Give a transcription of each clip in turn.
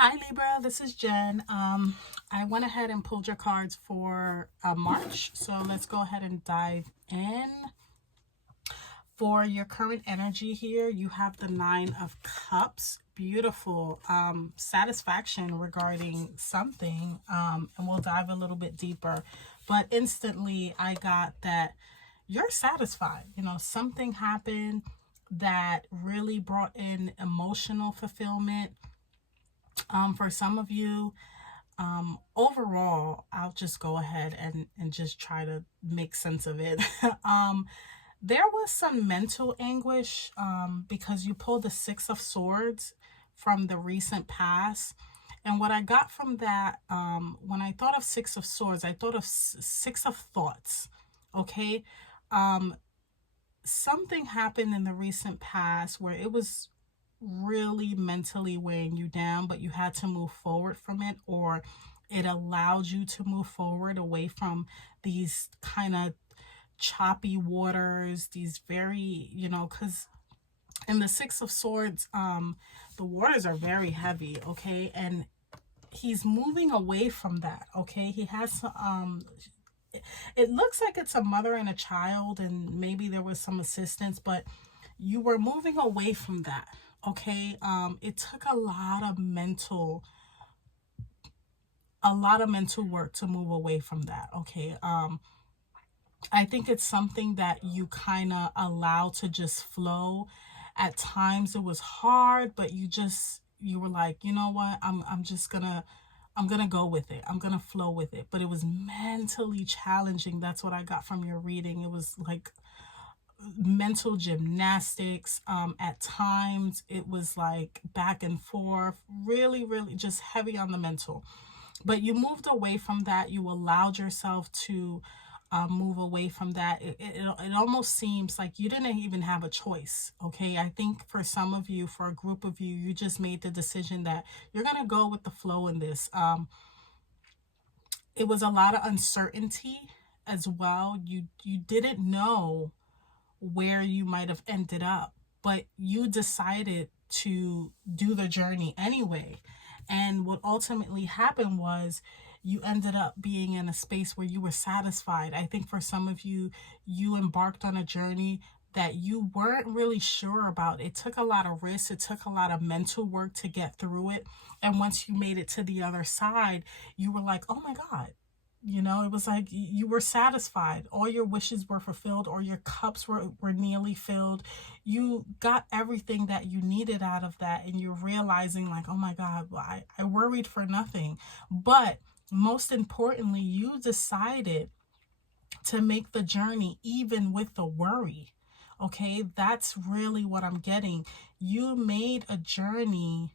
Hi Libra, this is Jen. I went ahead and pulled your cards for March, so let's go ahead and dive in. For your current energy here, you have the Nine of Cups. Beautiful satisfaction regarding something, and we'll dive a little bit deeper. But instantly, I got that you're satisfied. You know, something happened that really brought in emotional fulfillment. For some of you, overall, I'll just go ahead and just try to make sense of it. There was some mental anguish because you pulled the Six of Swords from the recent past. And what I got from that, when I thought of Six of Swords, I thought of Six of Thoughts. Okay. Um, Something happened in the recent past where it was really mentally weighing you down, but you had to move forward from it, or it allowed you to move forward away from these kind of choppy waters, these very, because in the Six of Swords, the waters are very heavy, okay? And he's moving away from that, okay? He has it looks like it's a mother and a child, and maybe there was some assistance, but you were moving away from that. Okay. It took a lot of mental work to move away from that. Okay. I think it's something that you kind of allow to just flow. At times it was hard, but you were like, you know what, I'm gonna go with it. I'm gonna flow with it. But it was mentally challenging. That's what I got from your reading. It was like mental gymnastics. At times it was like back and forth, really, really just heavy on the mental. But you moved away from that. You allowed yourself to move away from that. It almost seems like you didn't even have a choice. Okay. I think for some of you, for a group of you, you just made the decision that you're going to go with the flow in this. It was a lot of uncertainty as well. You didn't know where you might have ended up, but you decided to do the journey anyway. And what ultimately happened was you ended up being in a space where you were satisfied. I think for some of you, you embarked on a journey that you weren't really sure about. It took a lot of risks, it took a lot of mental work to get through it. And once you made it to the other side, you were like, oh my God, it was like you were satisfied. All your wishes were fulfilled, or your cups were nearly filled. You got everything that you needed out of that. And you're realizing, like, oh my God, well, I worried for nothing. But most importantly, you decided to make the journey even with the worry. Okay, that's really what I'm getting. You made a journey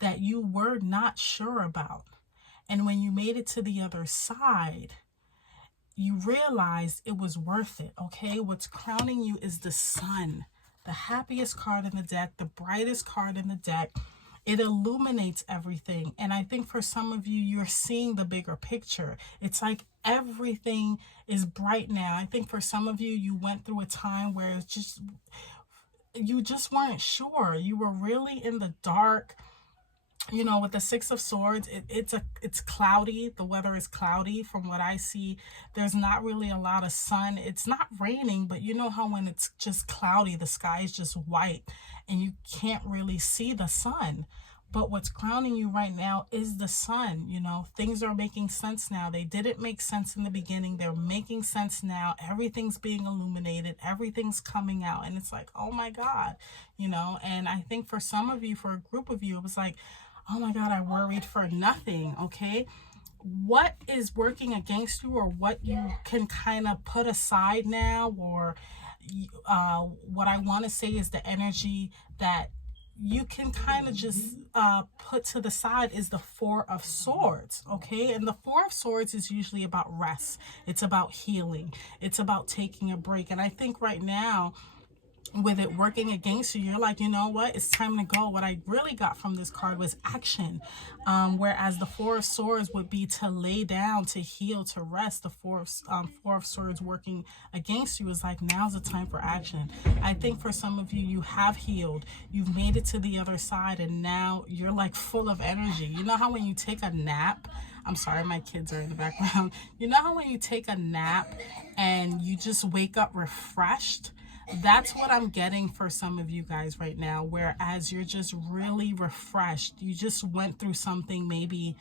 that you were not sure about. And when you made it to the other side, you realized it was worth it. Okay. What's crowning you is the sun, the happiest card in the deck, the brightest card in the deck. It illuminates everything. And I think for some of you, you're seeing the bigger picture. It's like everything is bright now. I think for some of you, you went through a time where you just weren't sure. You were really in the dark. With the Six of Swords, it's cloudy. The weather is cloudy from what I see. There's not really a lot of sun. It's not raining, but you know how when it's just cloudy, the sky is just white and you can't really see the sun. But what's crowning you right now is the sun. Things are making sense now. They didn't make sense in the beginning. They're making sense now. Everything's being illuminated. Everything's coming out. And it's like, oh my God, and I think for some of you, for a group of you, it was like, oh my God, I worried for nothing. Okay. What is working against you, or what you can kind of put aside now, or what I want to say is the energy that you can kind of just put to the side is the Four of Swords. Okay. And the Four of Swords is usually about rest. It's about healing. It's about taking a break. And I think right now, with it working against you, you're like, you know what, it's time to go. What I really got from this card was action. Whereas the Four of Swords would be to lay down, to heal, to rest. The Four of Swords working against you is like, now's the time for action. I think for some of you, you have healed, you've made it to the other side, and now you're like full of energy. You know how when you take a nap, I'm sorry, my kids are in the background. You know how when you take a nap and you just wake up refreshed? That's what I'm getting for some of you guys right now, whereas you're just really refreshed. You just went through something maybe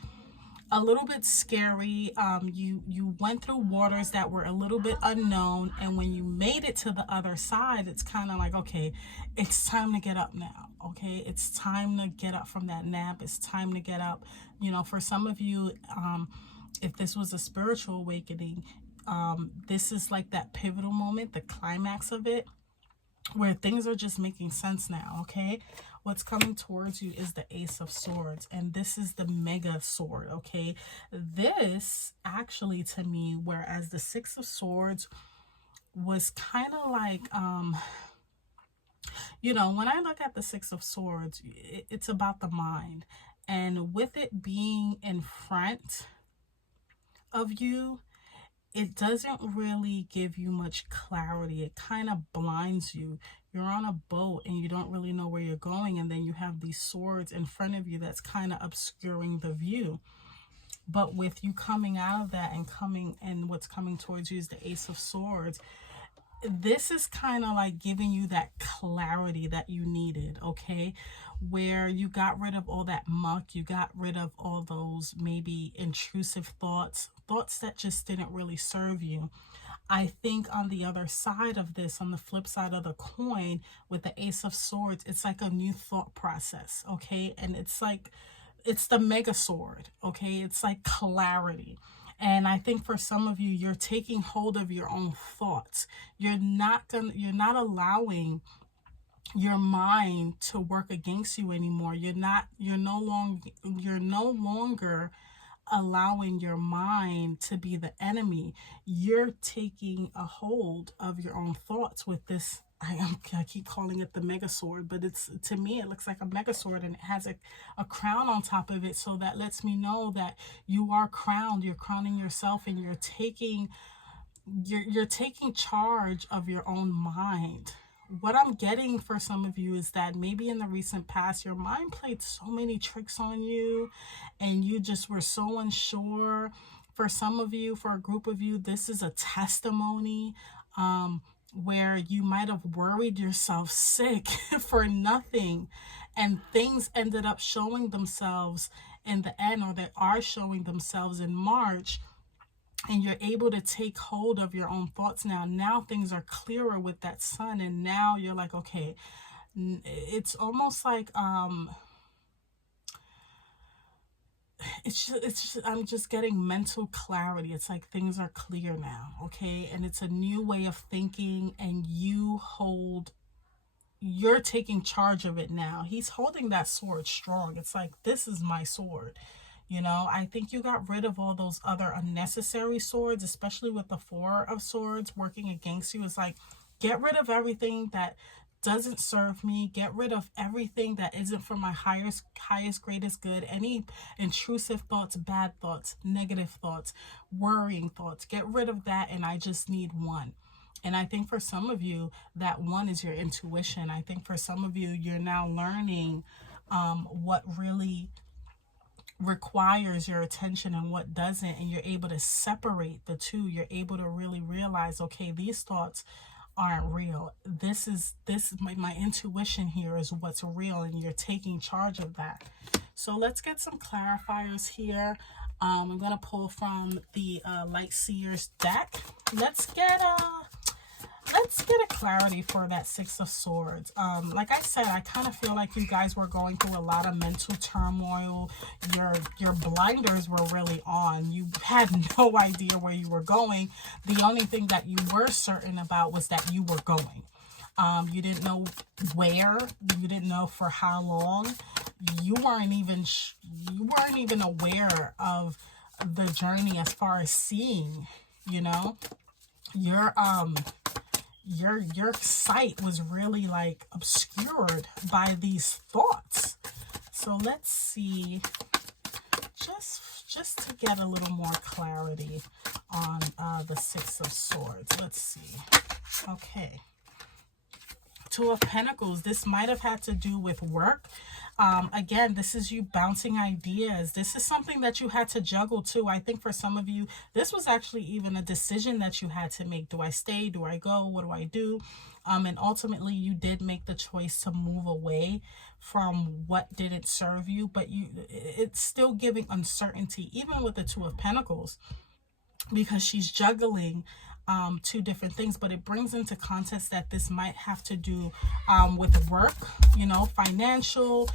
a little bit scary. You went through waters that were a little bit unknown, and when you made it to the other side, it's kind of like, okay, it's time to get up now. Okay, it's time to get up from that nap. It's time to get up. You know, for some of you, if this was a spiritual awakening, this is like that pivotal moment, the climax of it, where things are just making sense now. Okay, what's coming towards you is the Ace of Swords, and this is the mega sword. Okay, this actually, to me, whereas the Six of Swords was kind of like, you know, when I look at the Six of Swords, it's about the mind, and with it being in front of you, it doesn't really give you much clarity. It kind of blinds you. You're on a boat and you don't really know where you're going, and then you have these swords in front of you that's kind of obscuring the view. But with you coming out of that and what's coming towards you is the Ace of Swords, this is kind of like giving you that clarity that you needed. Okay, where you got rid of all that muck, you got rid of all those maybe intrusive thoughts that just didn't really serve you. I think on the other side of this, on the flip side of the coin, with the Ace of Swords, it's like a new thought process. Okay, and it's like, it's the mega sword. Okay, it's like clarity. And I think for some of you, you're taking hold of your own thoughts. You're not allowing your mind to work against you anymore. You're no longer allowing your mind to be the enemy. You're taking a hold of your own thoughts with this. I keep calling it the mega sword, but it's, to me, it looks like a mega sword, and it has a crown on top of it. So that lets me know that you are crowned. You're crowning yourself, and you're taking charge of your own mind. What I'm getting for some of you is that maybe in the recent past, your mind played so many tricks on you, and you just were so unsure. For some of you, for a group of you, this is a testimony, where you might have worried yourself sick for nothing, and things ended up showing themselves in the end, or they are showing themselves in March, and you're able to take hold of your own thoughts now. Now things are clearer with that sun, and now you're like, okay, it's almost like, I'm just getting mental clarity. It's like things are clear now. Okay, and it's a new way of thinking, and you're taking charge of it now. He's holding that sword strong. It's like, this is my sword. You know, I think you got rid of all those other unnecessary swords, especially with the Four of Swords working against you. It's like, get rid of everything that doesn't serve me. Get rid of everything that isn't for my highest, greatest good. Any intrusive thoughts, bad thoughts, negative thoughts, worrying thoughts. Get rid of that, and I just need one. And I think for some of you, that one is your intuition. I think for some of you, you're now learning what really requires your attention and what doesn't, and you're able to separate the two. You're able to really realize, okay, these thoughts aren't real. This is my intuition here is what's real, and you're taking charge of that. So let's get some clarifiers here. I'm gonna pull from the Light Seers deck. Let's get a clarity for that Six of Swords. Like I said, I kind of feel like you guys were going through a lot of mental turmoil. Your blinders were really on. You had no idea where you were going. The only thing that you were certain about was that you were going. You didn't know where. You didn't know for how long. You weren't even aware of the journey as far as seeing. You know, your sight was really like obscured by these thoughts. So let's see, just to get a little more clarity on the Six of Swords. Let's see. Okay. Two of Pentacles. This might have had to do with work. Again, this is you bouncing ideas. This is something that you had to juggle too. I think for some of you, this was actually even a decision that you had to make. Do I stay? Do I go? What do I do? And ultimately, you did make the choice to move away from what didn't serve you. But it's still giving uncertainty, even with the Two of Pentacles, because she's juggling two different things. But it brings into context that this might have to do with work, you know, financial,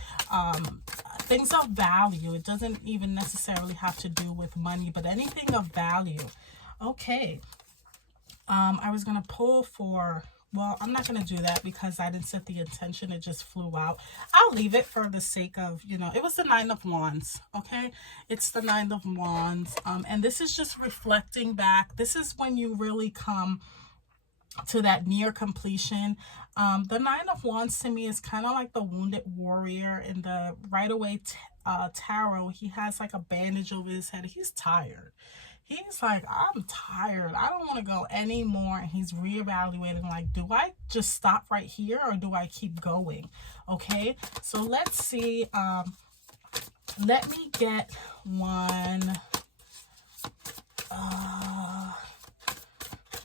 things of value. It doesn't even necessarily have to do with money, but anything of value. Okay. I was going to pull for, well, I'm not going to do that because I didn't set the intention. It just flew out. I'll leave it for the sake of, you know, it was the Nine of Wands. Okay. It's the Nine of Wands. And this is just reflecting back. This is when you really come to that near completion. The Nine of Wands to me is kind of like the wounded warrior in the Rider-Waite tarot. He has like a bandage over his head. He's tired. He's like, I'm tired. I don't want to go anymore. And he's reevaluating, like, do I just stop right here or do I keep going? Okay, so let's see. Let me get one.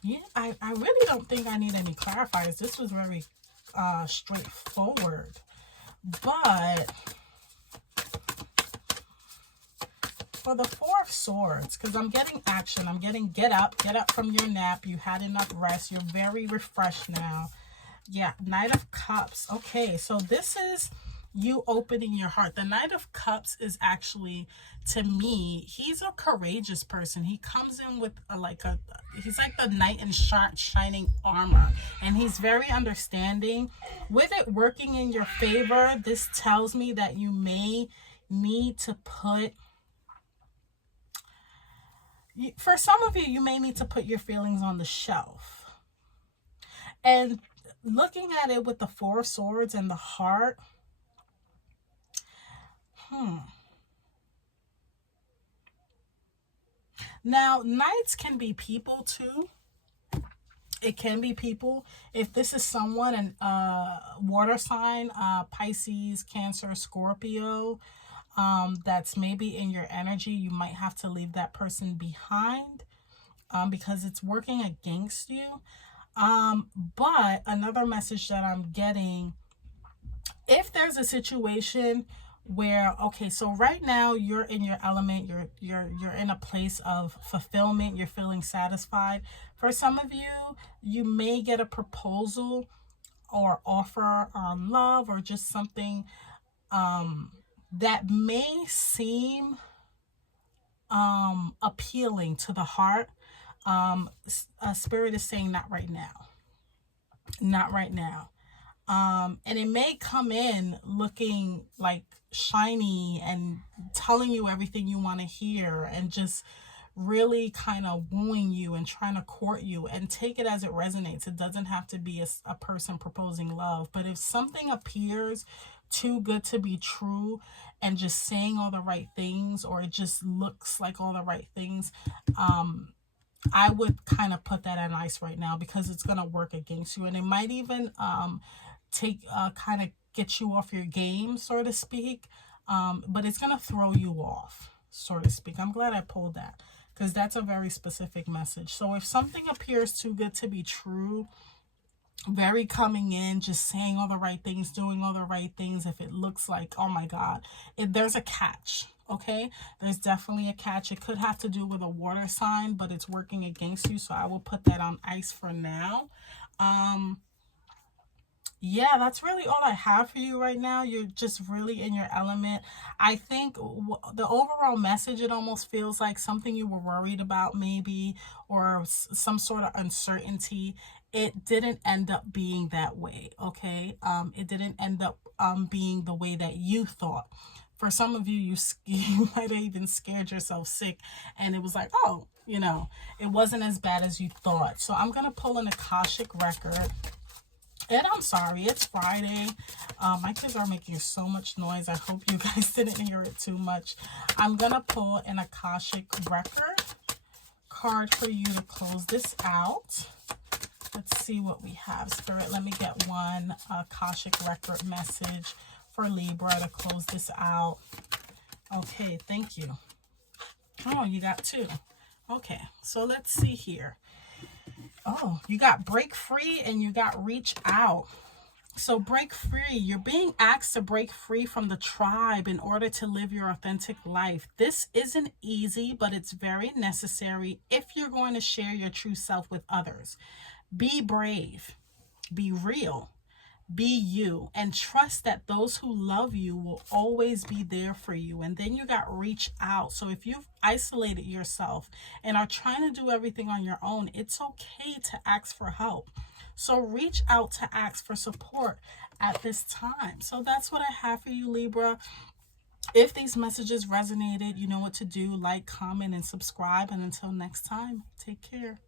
Yeah, I really don't think I need any clarifiers. This was very straightforward. But for the Four of Swords, because I'm getting action. I'm getting get up from your nap. You had enough rest. You're very refreshed now. Yeah, Knight of Cups. Okay, so this is you opening your heart. The Knight of Cups is actually, to me, he's a courageous person. He comes in with he's like the knight in shining armor, and he's very understanding. With it working in your favor, this tells me that you may need to put, for some of you, you may need to put your feelings on the shelf. And looking at it with the Four of Swords and the heart, now, knights can be people too. It can be people. If this is someone, an water sign, Pisces, Cancer, Scorpio, that's maybe in your energy, you might have to leave that person behind because it's working against you. But another message that I'm getting, if there's a situation where, okay, so right now you're in your element, you're in a place of fulfillment, you're feeling satisfied. For some of you, you may get a proposal or offer on love, or just something that may seem appealing to the heart. Spirit is saying not right now. Not right now. And it may come in looking like shiny and telling you everything you want to hear, and just really kind of wooing you and trying to court you, and take it as it resonates. It doesn't have to be a person proposing love, but if something appears too good to be true and just saying all the right things, or it just looks like all the right things, I would kind of put that on ice right now, because it's going to work against you. And it might even kind of get you off your game, so to speak. But it's going to throw you off, so to speak. I'm glad I pulled that, because that's a very specific message. So if something appears too good to be true, very coming in, just saying all the right things, doing all the right things, if it looks like, oh my God, there's a catch. Okay, there's definitely a catch. It could have to do with a water sign, but it's working against you, so I will put that on ice for now. Yeah, that's really all I have for you right now. You're just really in your element. I think the overall message, it almost feels like something you were worried about maybe, or some sort of uncertainty. It didn't end up being that way, okay? It didn't end up being the way that you thought. For some of you, you might have even scared yourself sick, and it was like, oh, you know, it wasn't as bad as you thought. So I'm going to pull an Akashic record. And I'm sorry, it's Friday. My kids are making so much noise. I hope you guys didn't hear it too much. I'm going to pull an Akashic record card for you to close this out. Let's see what we have. Spirit, let me get one Akashic record message for Libra to close this out. Okay, thank you. Oh, you got two. Okay, so let's see here. Oh, you got break free and you got reach out. So break free. You're being asked to break free from the tribe in order to live your authentic life. This isn't easy, but it's very necessary if you're going to share your true self with others. Be brave. Be real. Be you, and trust that those who love you will always be there for you. And then you got reach out. So if you've isolated yourself and are trying to do everything on your own, it's okay to ask for help. So reach out to ask for support at this time. So that's what I have for you, Libra. If these messages resonated, you know what to do. Like, comment, and subscribe. And until next time, take care.